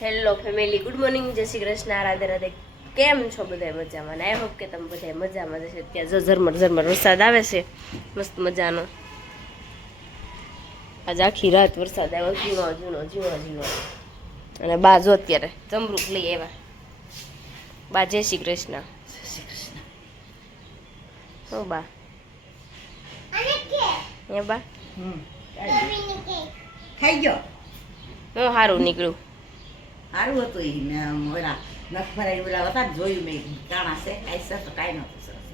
Hello family, good morning, જય શ્રી કૃષ્ણ, રાધે રાધે. કેમ છો બધા? મજામાં? આઈ હોપ કે તમે બધા મજામાં જશે. ત્યાં જો ઝરમર ઝરમર વરસાદ આવે છે, મસ્ત મજાનો. આજે આખી રાત વરસાદ આવ્યો, ઝીણો ઝીણો ઝીણો ઝીણો. અને બા જો અત્યારે જમરૂખ લઈ આવ્યા. બા જય શ્રી કૃષ્ણ. હો બા હે બા ખાઈ ગયો. હું સારું નીકળ્યું. સારું હતું એ ને ઓલા નખભરાઈ ઓલા હતા ને જોયું મેં કાણા છે કાંઈ છે તો કાંઈ નહોતું સરસ.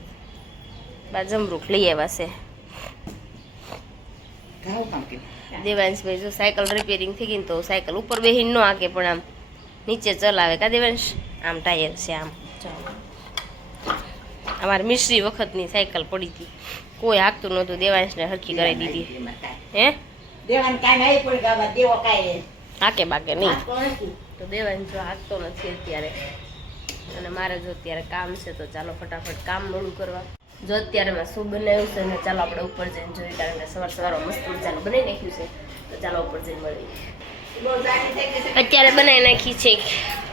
બા જમરૂખ લઈ આવ્યા છે. ઘાવ કામ કે દેવાંશભાઈ જો સાયકલ રિપેરિંગ થઈ ગઈ ને તો સાયકલ ઉપર બેહીને ન આકે પણ આમ નીચે ચલાવે. કા દેવાંશ? આમ ટાયર છે આમ. અમારે મિશ્રી વખતની સાયકલ પડી હતી, કોઈ હાંકતું નહોતું. દેવાંશને હરખી કરાવી દીધી. હે દેવાને કાંઈ નહીં પડી ગાવા દેવો કાંઈ હાકે બાકે નહીં. નથી. તો દેવાંશ જો હાંકતો નથી અત્યારે, અને મારે જો અત્યારે કામ છે તો ચાલો ફટાફટ કામ મોડું કરવા. જો અત્યારે મેં શું બનાવ્યું છે ને ચાલો આપણે ઉપર જઈને જોઈએ, કારણ કે સવાર સવારમાં મસ્ત મજાનું બનાવી નાખ્યું છે. તો ચાલો ઉપર જઈને મળીએ. અત્યારે બનાવી નાખી છે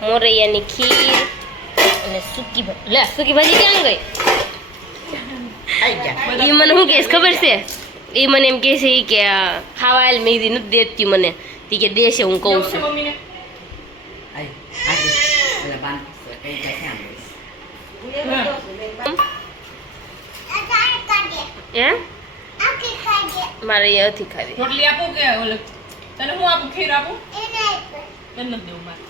મોરૈયાની ખીર અને સૂકી ભાજી. લે સૂકી ભાજી ક્યાં ગઈ? એ મને શું કહેશ ખબર છે? એ મને એમ કહે છે કે ખાવા આવેલ મેં નથી દેતી મને. તે કે દેશે, હું કહું છું. એમ મારે એ હતી ખાવી. રોટલી આપું કે ઓલે તને હું આપું? ખીર આપું? એને જ દેવું મારે.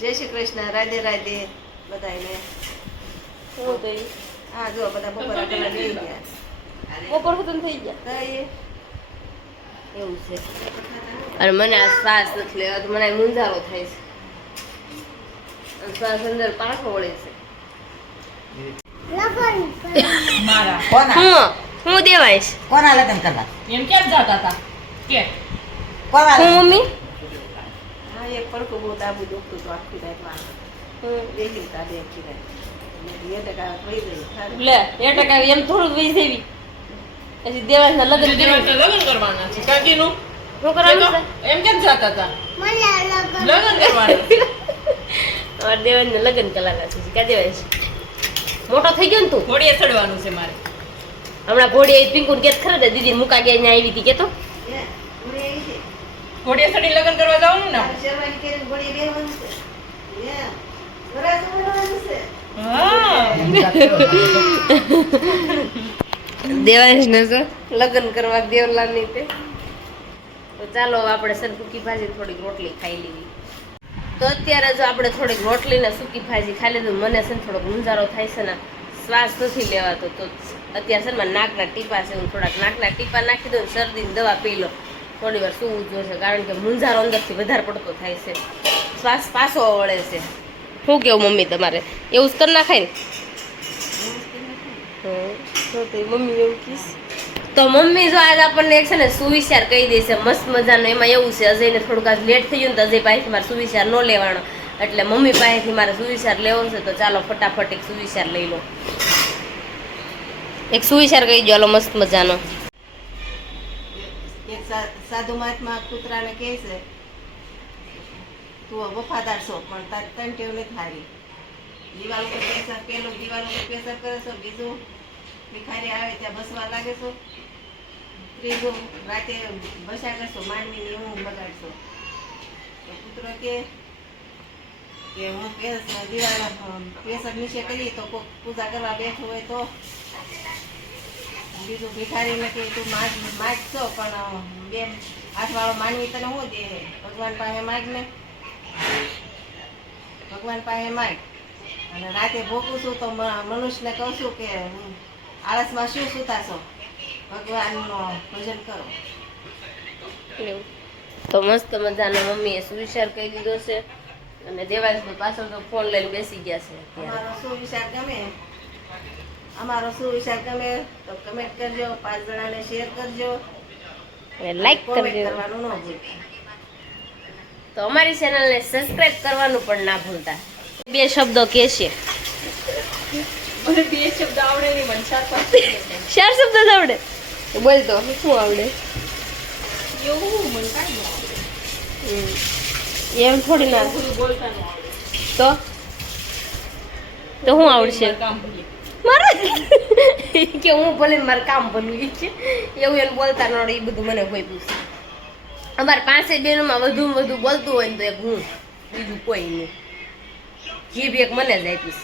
જય શ્રી કૃષ્ણ, રાધે રાધે બધાને. શું તો હા જો બધા બપોર લઈ ગયા. બપોર ખતમ થઈ ગયા તો એ એવું છે. અને મને આ શ્વાસ નથી લેવાતો, મને આ મૂંઝારો થાય છે. અને શ્વાસ અંદર પાછો વળે છે. મારા કોના હું દેવાઈશ. કોના લગ્ન કરવા? એમ ક્યાં જતા હતા કે કોના હું લગ્ન? મમ્મી હા એક પડખું બહુ દાબુ દુખતું હતું આખી રાતમાં. બેસી હતા બે આખી રાત. એ ટકા વહી ગઈ સારું. લે 1% એમ થોડું વહી જવી. પછી દેવાઈશના લગ્ન દીદી કરવા. લગ્ન કરવાના છે કાકીનું. શું કરવાનું છે? એમ કેમ જતા હતા? લગ્ન કરવાના. અમારે દેવાઈશના લગ્ન કરવાના છે. કા દેવાઈશ મોટો થઈ ગયો ને તું? ઘોડીએ ચડવાનું છે મારે. હમણાં ઘોડી આવી પિંકુ ને કેત ખરા દીદી મુકા ગયા ત્યાં આવી હતી કેતો. ઘોડીએ ચડી લગ્ન કરવા જવાનું ને. શેરવાની કરીને ગોળીએ બેહવાનું છે. વરાળ ઉડાડવાનું છે. હા દેવાંશ ને લગ્ન કરવા દેવલાની તે. તો ચાલો આપણે સર સૂકી ભાજી થોડીક રોટલી ખાઈ લેવી. તો અત્યારે જો આપણે થોડીક રોટલી ને સૂકી ભાજી ખાઈ લીધું. મને છે ને થોડોક મુંજારો થાય છે ને, શ્વાસ નથી લેવાતો. તો અત્યારે છે ને નાકના ટીપા છે, હું થોડાક નાકના ટીપા નાખી દઉં, શરદીની દવા પી લો, થોડી વાર સૂવું જોશે, કારણ કે મુંજારો અંદરથી વધારે પડતો થાય છે, શ્વાસ પાછો વળે છે. શું કેવું મમ્મી તમારે? એવું જ કરી નાખાય ને? મમ્મી એવું કીશ તો મમ્મી જો આજ આપણને એક છે ને સુવિચાર કહી દેશે મસ્ત મજાનો. એમાં એવું છે, અજયને થોડુંક આજ લેટ થઈ ગયું ને તો અજય પાસેથી મારે સુવિચાર ન લેવાનો, એટલે મમ્મી પાસેથી મારે સુવિચાર લેવો છે. તો ચાલો ફટાફટ એક સુવિચાર લઈ લો. એક સુવિચાર કહી દો મસ્ત મજાનો. એક સાધુ મહાત્મા કૂતરાને કહે છે, તું વફાદાર છો પણ તાર તન ટેવ નથી હારી. દિવાલ ઉપર પેસર, પેલું દિવાલ ઉપર પેસર કરે છો, બીજું ભિખારી આવે ત્યાં બસવા લાગે છો, ત્રીજું રાતે બસા કરશો, માનવીની ઊંઘ બગાડશો. તો કૂતરો કે હું દિવાલ પેસર નીચે કરી તો કોઈક પૂજા કરવા બેઠું હોય તો. બીજું ભિખારીને કે તું માગશો પણ બે હાથવાળો માનવી તને શું દે? ભગવાન પાસે માગ ને, ભગવાન પાસે માગ. અને રાતે ભોગું છું તો મનુષ્યને કહું છું કે આળસમાં શું સુતાશો, ભગવાનનું ભજન કરો. એવું તો મસ્ત મજાનો મમ્મીએ સુવિચાર કહી દીધો છે. અને દેવાંશભાઈ પાછળ તો ફોન લઈને બેસી ગયા છે અત્યારે. અમારો શું વિચાર ગમે, અમારો શું વિચાર ગમે તો કમેન્ટ કરજો, 5 જણાને શેર કરજો, લાઈક કોમેન્ટ કરજો. કરવાનું ન ભૂલતા. તો અમારી ચેનલને સબસ્ક્રાઇબ કરવાનું પણ ના ભૂલતા. 2 શબ્દો કે છે. મને 2 શબ્દ આવડે નહીં, મને 4-5 ચાર શબ્દ જ આવડે? બોલ તો શું આવડે? એવું મને કાંઈ ન આવડે. એમ થોડી ના થોડું બોલતા ન આવડે. તો શું આવડશે કામ ભૂલી. મારે કે હું ભલે મારે કામ ભલું ઈ છે એવું એને બોલતા ન આવડે એ બધું મને કોઈ પૂછે અમારે પાસે બેનોમાં વધુમાં વધુ બોલતું હોય ને તો એક હું બીજું કોઈ નહીં જીભ એક મને જ આપીશ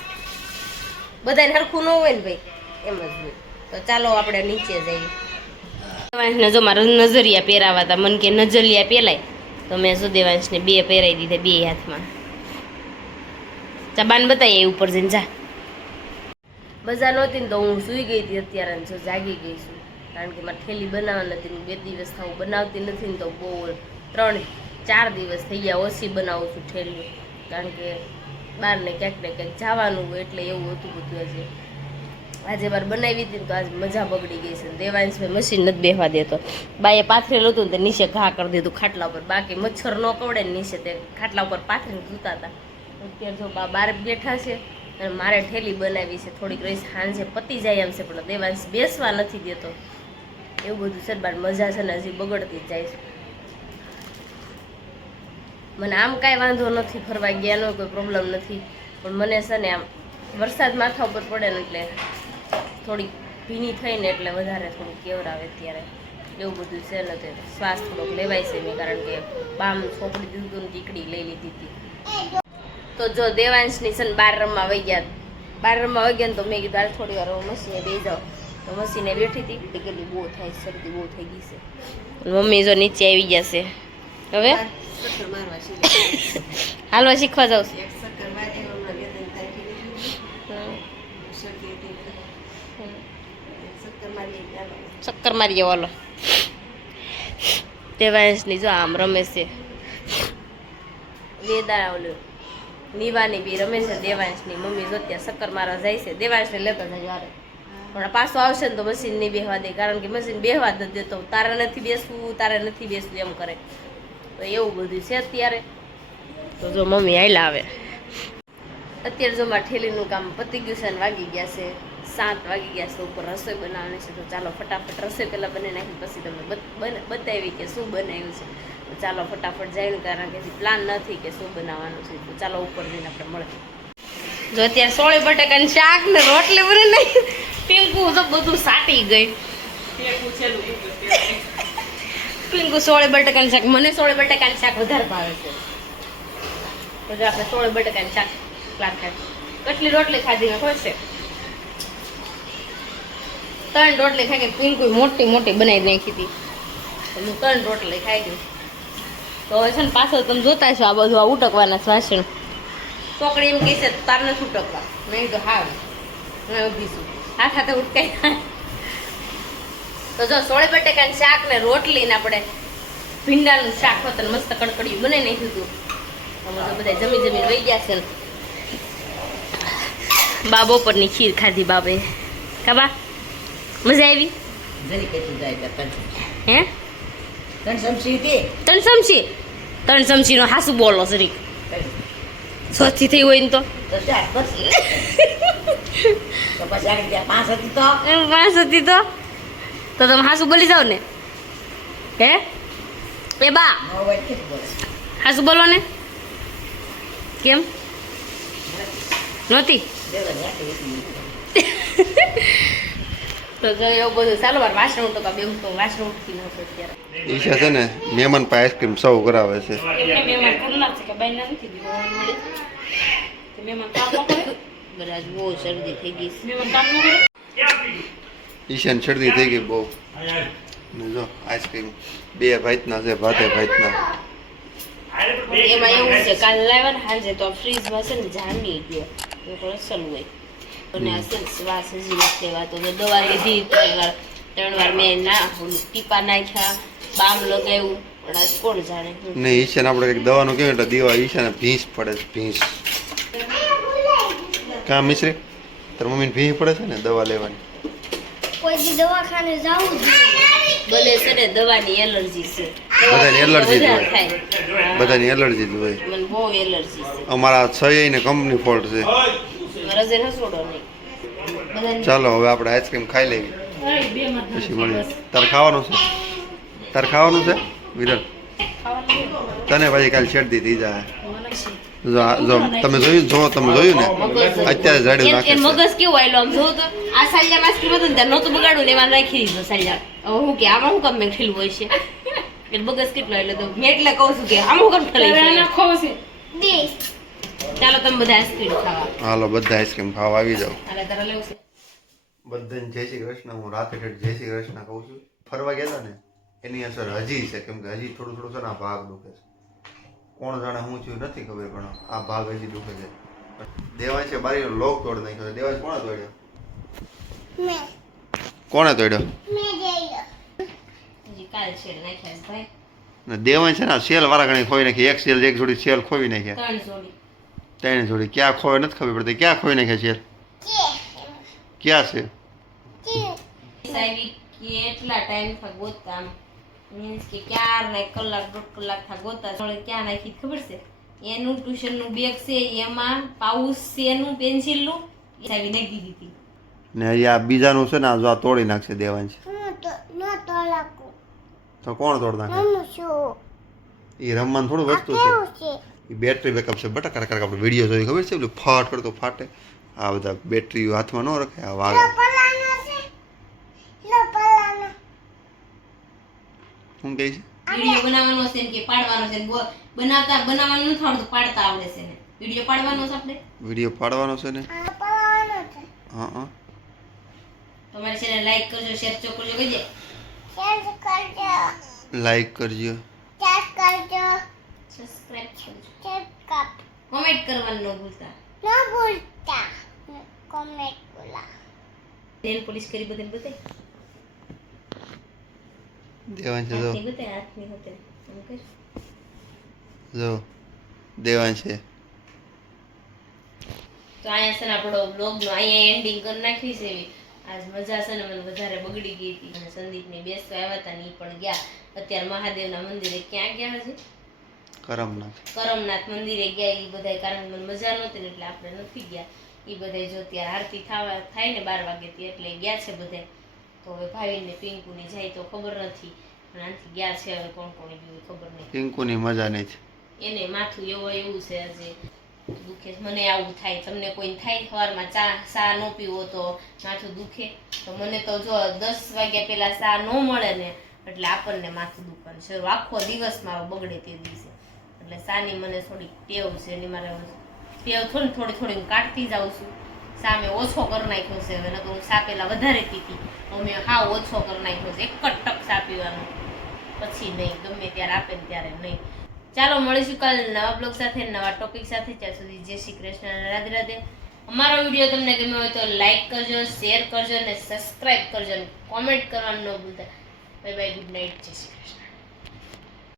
બધાને સરખું ન હોય ને ભાઈ એમ જ હોય તો ચાલો આપણે નીચે જઈએ જો મારે નજરિયા પહેરાવા હતા મને કે નજરિયા પહેલાય તો મેં સુદેવાંશને 2 પહેરાવી દીધા 2 હાથમાં ચાબાન બતાવીએ ઉપર જઈને જા મજા નહોતી ને તો હું સૂઈ ગઈ હતી અત્યારે જો જાગી ગઈ છું કારણ કે મારે થેલી બનાવવા નથી ને 2 દિવસ થવું બનાવતી નથી ને તો બહુ 3-4 દિવસ થઈ ગયા ઓછી બનાવું છું થેલી કારણ કે બહાર ને ક્યાંક ને ક્યાંક જવાનું હોય એટલે એવું હતું બધું આજે વાર બનાવી હતી ને તો આજે મજા બગડી ગઈ છે દેવાંશભાઈ મશીન નથી બેસવા દેતો બાએ પાથરેલું હતું ને તે નીચે ઘા કરી દીધું ખાટલા ઉપર બાકી મચ્છર ન કવડે ને નીચે તે ખાટલા ઉપર પાથરીને સૂતા હતા અત્યારે જો બા બહાર બેઠા છે અને મારે ઠેલી બનાવી છે થોડીક રહી સાંજે પતી જાય એમ છે પણ દેવાંશ બેસવા નથી દેતો એવું બધું છે બાર મજા છે ને હજી બગડતી જ જાય છે મને આમ કાંઈ વાંધો નથી ફરવા ગયાનો કોઈ પ્રોબ્લેમ નથી પણ મને છે ને આમ વરસાદ માથા ઉપર પડે ને એટલે થોડીક ભીની થઈને એટલે વધારે થોડું કેવરાવે ત્યારે એવું બધું છે ને તે શ્વાસ થોડોક લેવાય છે મેં કારણ કે બામ છોકરી દીધું ને ટીકડી લઈ લીધી હતી તો જો દેવાંશની છે ને બહાર રમવા વહી ગયા ને તો મેં કીધું થોડી વાર મશીને બેસી જાઓ તો મશીને બેઠી હતી ટીકડી બહુ થાય શરદી બહુ થઈ ગઈ છે મમ્મી જો નીચે આવી ગયા છે હવે ચક્કર મારવા શીખી. હાલવા શીખવા જાઉં છું એક ચક્કર મારી હમણાં 2-3 તારીખે લીધું. શરદી હતી એટલે. એક ચક્કર મારી ચાલો. ચક્કર મારીએ ઓલો દેવાંશની જો આમ રમે છે વેદા ઓલું નીવાની બી રમે છે દેવાંશની મમ્મી જો ત્યાં ચક્કર મારવા જાય છે દેવાંશને લેતા જાય વારે હમણાં પાછો આવશે ને તો મશીન નહીં બેહવા દે કારણ કે મશીન બેહવા જ નથી દેતો તારે નથી બેસવું એમ કરે તો એવું બધું છે અત્યારે તો જો મમ્મી હાલ્યા આવે અત્યારે જો મારા ઠેલીનું કામ પતી ગયું છે અને વાગી ગયા છે 7 વાગી ગયા છે ઉપર રસોઈ બનાવવાની છે તો ચાલો ફટાફટ રસોઈ પહેલાં બનાવી નાખી પછી તમને બતાવી કે શું બનાવ્યું છે તો ચાલો ફટાફટ જઈને કારણ કે પ્લાન નથી કે શું બનાવવાનું છે તો ચાલો ઉપર જઈને આપણે મળીએ જો અત્યારે સોળી બટાકાની શાક ને રોટલી બને નહીં પિંકુ તો બધું સાટી ગઈ તે પૂછેલું હતું કે પિંકુ સોળી બટાકાનું શાક મને સોળી બટાકાનું શાક વધારે ભાવે છે તો જો આપણે સોળી બટાકાનું શાક ખાય કેટલી રોટલી ખાધી મેં ખબર છે 3 રોટલી ખાઈ ગઈ પિંકુ મોટી બનાવી નાખી હતી તો હું 3 રોટલી ખાઈ ગઈ તો હવે છે ને પાછળ તમે જોતા છો આ બધું આ ઉટકવાના વાસણ ચોકડી એમ કહે છે તાર નથી ઉટકવા મેં કીધું હા હું ઊભી છું હાથે ઉટકાઈ તો જો સોળી બટાકાનું શાક ને રોટલી ને આપણે ભીંડાનું શાક હોત ને મસ્ત કડકડિયું બનાવી નાખ્યું હતું અમે તો બધા જમીને વહી ગયા છે ને બા બપોરની ખીર ખાધી બાબે કાબા મજા આવી જરી કેટલી જાય ત્યાં હે 3 ચમચી હતી. 3 ચમચીનો હાસુ બોલો જરીક સ્વચ્છી થઈ હોય ને તો તો ચાર પછી તો પછી આગળ ત્યાં 5 હતી તો 5 હતી તો તમે હાસુ બોલી જાઓ ને હે એ બા 9 વાગે કેટલી બોલે હાસુ બોલો ને કેમ નહોતી દેવાની આટલી એટલી. તો જો એવું બધું ચાલો મારે વાસણ ઉઠો બે હું વાસણ ઉઠતી નહોતું અત્યારે ઈશા છે ને મહેમાન પાસે આઈસ્ક્રીમ સર્વ કરાવે છે એમને મહેમાન કરનાર છે કે બાઈ નથી દીધું મળી કે મહેમાન કામ ન કરે બધા બહુ શરદી થઈ ગઈ છે મહેમાન કામ ન કરે ઈશાને શરદી થઈ ગઈ બહુ ને જો આઈસ્ક્રીમ 2 ભાઈતના છે ભાતે ભાઈતના એમાં એવું છે કાલે લાવ્યા ને સાંજે તો ફ્રીજમાં છે ને જામી ગયો એ પણ અસલ હોય અને આ છે ને શ્વાસ હજી નથી લેવાતો તો દવા લીધી 3 વાર મેં ટીપા નાખ્યા બામ લગાવ્યું પણ આજ કોણ જાણે ને ઈશાને આપણે કંઈક દવાનું કેવું એટલે દીવા ઈશાને ભીંસ પડે છે ભીંસ કાં મિશ્રી તાર મમ્મીને ભીંસ પડે છે ને દવા લેવાની કોઈ દી દવાખાને જાવું જ બને છે ને દવાની એલર્જી છે બધાની એલર્જી જ વધારે હોય થાય બધાની એલર્જી જ હોય મને બહુ એલર્જી છે અમારા 6 ને કંપની ફોલ્ટ છે રજે હસોડો નહીં બધાને ચાલો હવે આપણે આઈસ્ક્રીમ ખાઈ લેવી અરે બે માં પછી મળીએ તારે ખાવાનું છે તારે ખાવાનું છે વિરલ તને પછી કાલે શેરડી થઈ જાય જો તમે જોયું ને અત્યારે જાડ્યું નાખે એન છે. મગજ કેવું આયલો આમ જોવો તો આ સાલિયા માસ્કી હતું ને ત્યાં નહોતું બગાડવું ને એમાં રાખી દીધું સાલિયા. હવે હું કે આમાં હું કામ મેં ઠેલું હોય છે એટલે મગજ કેટલો આયલો તો મેં એટલે કહું છું કે આમ હું કામ ઠેલાઈ છે. ચાલો તમે બધા આઈસ્ક્રીમ ખાવા. હાલો બધા આઈસ્ક્રીમ ખાવા આવી જાવ. હાલે તારે લેવું છે? બધાને જય શ્રી કૃષ્ણ. હું રાતે ઠેઠ જય શ્રી કૃષ્ણ કહું છું. ફરવા ગયા હતા ને એની અસર હજી છે, કેમ કે હજી થોડું થોડું છે ને આ ભાગ દુખે છે. કોણ જાણે હું છું નથી ખબર, પણ આ ભાગ હજી દુખે છે. દેવાંશે બારીનો લોક તોડી નાખ્યો છે. દેવાંશ કોણે તોડ્યો? મેં કોણે તોડ્યો? હજી કાલ શેર નાખ્યા છે ભાઈ. ને દેવાંશ છે ને સેલ વાળા ઘણી ખોઈ નાખી. એક સેલ એક જોડી સેલ ખોવી નાખ્યા. 3 જોડી. ત્રણ જોડી ક્યાં ખોય નથી ખબર પડતી. ક્યાં ખોઈ નાખ્યા સેલ? ક્યાં છે? સાહેબી કેટલા ટાઈમ થા ગોતતા આમ મીન્સ કે ક્યાર ને કલાક 1.5 કલાક થા ગોતતા થોડે ક્યાં નાખી ખબર છે? એનું ટ્યુશન નું બેગ છે, એમાં પાઉચ છે, એનું પેન્સિલ નું સાહેબી નાખી દીધી હતી. ને અહીંયા બીજાનું છે ને આ જો આ તોડી નાખશે દેવાંશ. તો કોણ તોડ નાખે? એ રમવાનું થોડું વસ્તુ છે. એ બેટરી બેકઅપ છે. બટા કર આપણે વિડીયો જોઈ ખબર છે પેલું ફાટ કરતો ફાટે. આ બધા બેટરી હાથમાં ન રખે. આ વાગે શું કહે છે? વિડિયો બનાવવાનો છે ને કે પાડવાનો છે ને બનાવવાનું નથી આવડતું, પાડતા આવડે છે ને. વિડિયો પાડવાનો છે આપણે. વિડીયો પાડવાનો છે ને. હા હા. તમારી ચેનલ લાઈક કરજો, શેર કરજો, કહેજે. લાઈક કરજો, સબસ્ક્રાઇબ કરજો, કોમેન્ટ કરવાનું ન ભૂલતા. નેલ પોલિશ કરી બધાને બતાય. દેવાંશ જો હાથની બતાય, હાથની હોતે એમ કર. જો દેવાંશ છે. તો અહીંયા છે ને આપણો બ્લોગનો અહીંયા એન્ડિંગ કરી નાખવી છે. એવી આજ મજા છે ને મને વધારે બગડી ગઈ હતી અને સંદીપને બેસવા આવ્યા હતા ને એ પણ ગયા. અત્યારે મહાદેવના મંદિરે ક્યાં ગયા છે? કરમનાથ. કરમનાથ મંદિરે ગયા એ બધા, કારણ કે મને મજા નહોતી ને એટલે આપણે નથી ગયા. એ બધા જો ત્યારે આરતી થાય ને 12 વાગ્યાથી એટલે ગયા છે બધા. તો હવે ભાવિને પિંકુની જાય તો ખબર નથી, પણ આનાથી ગયા છે. હવે કોણ કોણ ગયું ખબર નહીં. પિંકુની મજા નહીં. એને માથું એવું છે આજે દુખે. મને આવું થાય, તમને કોઈ થાય સવારમાં ચા ન પીવો તો માથું દુખે? તો મને તો જો 10 વાગ્યા પહેલા ચા ન મળે ને એટલે આપણને માથું દુખવાનું શરૂ. આખો દિવસ મારો બગડે તે દિવસે. એટલે સાની મને થોડી ટેવ છે એની. મારે ટેવ થોડી હું કાઢતી જાઉં છું. સામે ઓછો કરી નાખ્યો છે હવે. નકર હું સા પહેલા વધારે પીતી, અમે હાવ ઓછો કરી નાખ્યો છે. એક જ ટક સા પીવાનો, પછી નહીં. ગમે ત્યારે આપે ને ત્યારે નહીં. ચાલો મળીશું કાલ નવા બ્લોગ સાથે, નવા ટોપિક સાથે. ત્યાં સુધી જય શ્રી કૃષ્ણ અને રાધે રાધે. અમારો વિડીયો તમને ગમ્યો હોય તો લાઈક કરજો, શેર કરજો અને સબસ્ક્રાઇબ કરજો અને કોમેન્ટ કરવાનું ન ભૂલતા. બાય બાય, ગુડ નાઇટ, જય શ્રી કૃષ્ણ.